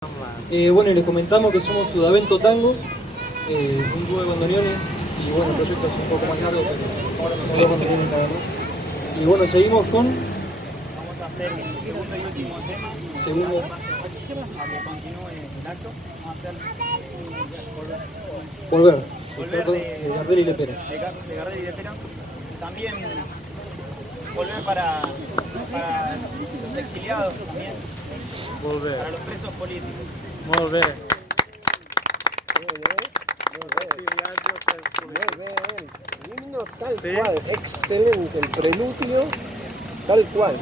Bueno, y les comentamos que somos Sudavento Tango, un dúo de bandoneones, y bueno, el proyecto es un poco más largo, pero ahora somos dos bandoneones nada más. Y bueno, seguimos con... Vamos a hacer el segundo y último tema. Segundo. A que continúe el acto. Vamos a hacer Volver. Volver De Gardel y Lepera. De Gardel y Lepera. También volver para los exiliados también. Volver. Para los presos políticos. Volver. Muy bien. El himno tal cual, excelente. El preludio tal cual.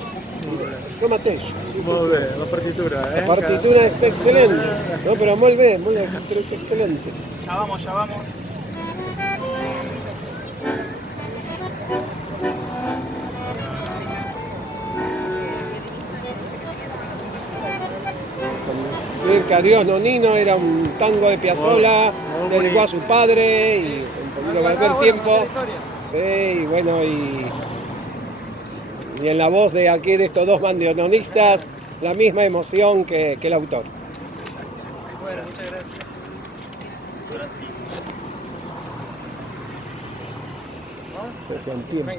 Yo maté. Volver, la partitura. La partitura está excelente. No, pero muy bien, excelente. Ya vamos, ya vamos. Cerca Dios Nonino era un tango de Piazzolla, dedicó a su padre y un poquito perder tiempo. Sí, y bueno, y en la voz de aquí de estos dos bandoneonistas, la misma emoción que el autor. Bueno, muchas gracias. Ahora sí. Se hacían tiempo.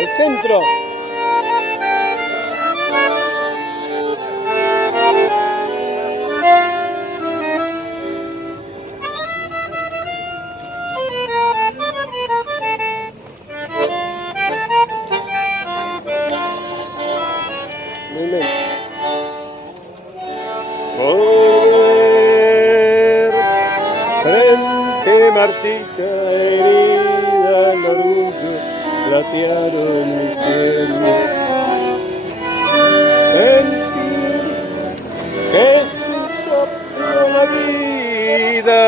El centro. Muy bien. Volver, frente marchita, herida el orgullo, platearon mi cielo. Sentir que es un soplo la vida.